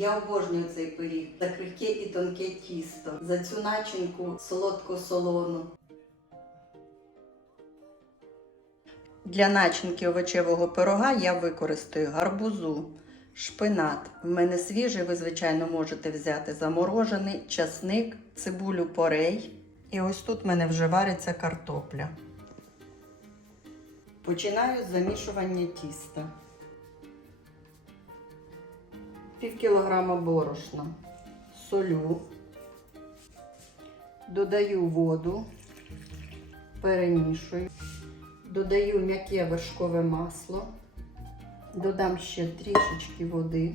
Я обожнюю цей пиріг за і тонке тісто, за цю начинку солодко-солону. Для начинки овочевого пирога я використаю гарбузу, шпинат. В мене свіжий, ви, звичайно, можете взяти заморожений, часник, цибулю порей. І ось тут в мене вже вариться картопля. Починаю з замішування тіста. Пів кілограма борошна, солю, додаю воду, перемішую, додаю м'яке вершкове масло, додам ще трішечки води.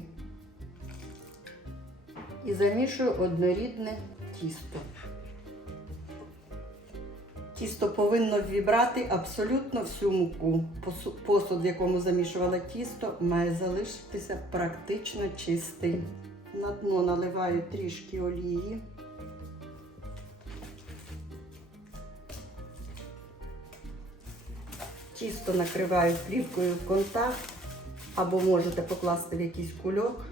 І замішую однорідне тісто. Тісто повинно ввібрати абсолютно всю муку. Посуд, в якому замішувала тісто, має залишитися практично чистий. На дно наливаю трішки олії. Тісто накриваю плівкою в контакт або можете покласти в якийсь кульок.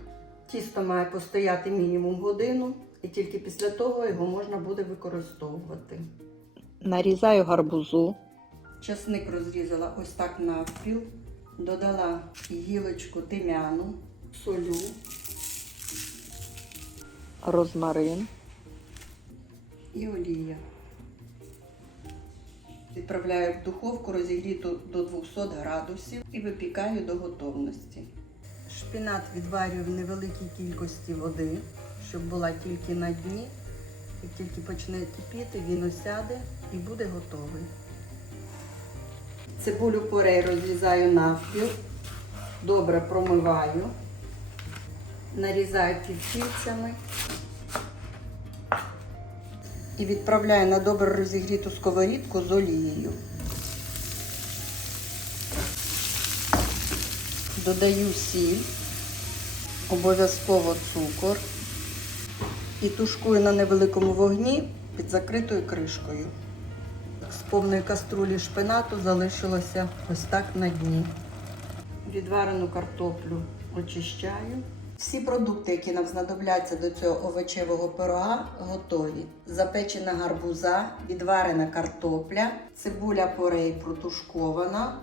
Тісто має постояти мінімум годину, і тільки після того його можна буде використовувати. Нарізаю гарбузу. Часник розрізала ось так навпіл. Додала гілочку тим'яну, солю, розмарин і олія. Відправляю в духовку розігріту до 200 градусів і випікаю до готовності. Шпінат відварюю в невеликій кількості води, щоб була тільки на дні. Як тільки почне кипіти, він осяде і буде готовий. Цибулю порей розрізаю навпіл, добре промиваю, нарізаю півкільцями і відправляю на добре розігріту сковорідку з олією. Додаю сіль, обов'язково цукор і тушкую на невеликому вогні під закритою кришкою. З повної каструлі шпинату залишилося ось так на дні. Відварену картоплю очищаю. Всі продукти, які нам знадобляться до цього овочевого пирога, готові. Запечена гарбуза, відварена картопля, цибуля порей протушкована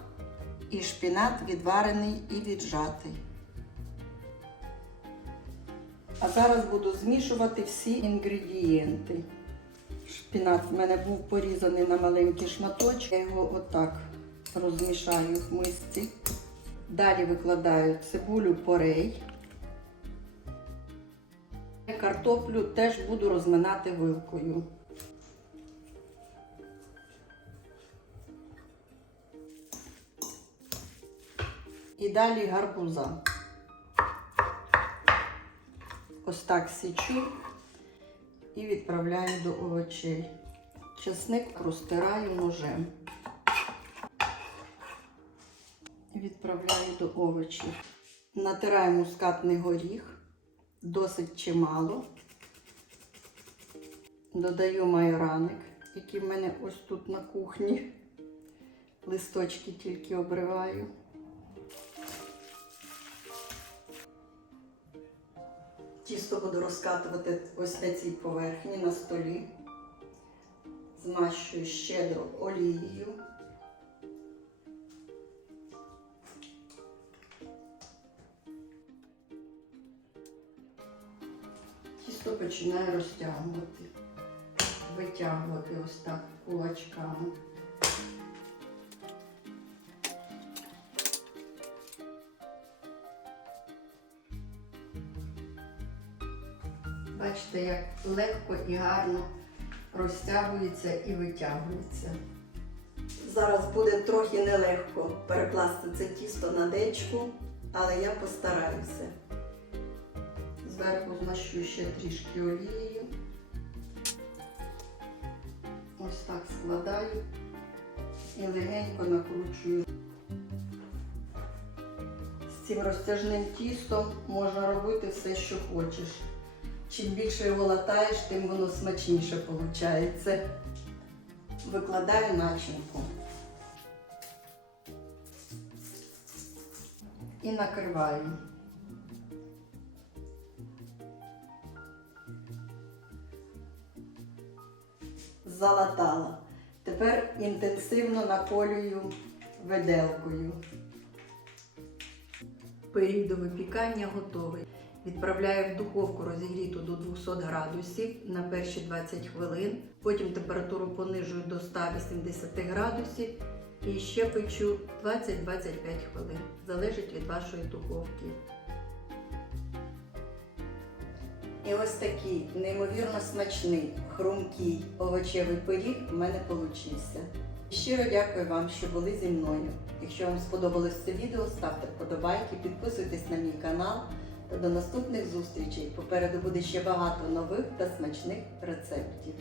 і шпінат відварений і віджатий. А зараз буду змішувати всі інгредієнти. Шпінат в мене був порізаний на маленькі шматочки. Я його отак розмішаю в мисці. Далі викладаю цибулю порей. Картоплю теж буду розминати вилкою. І далі гарбуза. Ось так січу і відправляю до овочей. Чесник простираю ножем. Відправляю до овочів. Натираю мускатний горіх, досить чимало. Додаю майораник, який в мене ось тут на кухні. Листочки тільки обриваю. Тісто буду розкатувати ось на цій поверхні на столі. Змащую щедро олією. Тісто починаю розтягувати, витягувати ось так кулачками. Бачите, як легко і гарно розтягується і витягується. Зараз буде трохи нелегко перекласти це тісто на дечку, але я постараюся. Зверху змащу ще трішки олією. Ось так складаю і легенько накручую. З цим розтяжним тістом можна робити все, що хочеш. Чим більше його латаєш, тим воно смачніше виходить. Викладаю начинку і накриваю. Залатала. Тепер інтенсивно наполюю виделкою. Період до випікання готовий. Відправляю в духовку розігріту до 200 градусів на перші 20 хвилин. Потім температуру понижую до 180 градусів і ще печу 20-25 хвилин. Залежить від вашої духовки. І ось такий неймовірно смачний, хрумкий овочевий пиріг в мене получився. Щиро дякую вам, що були зі мною. Якщо вам сподобалось це відео, ставте вподобайки, підписуйтесь на мій канал та до наступних зустрічей. Попереду буде ще багато нових та смачних рецептів.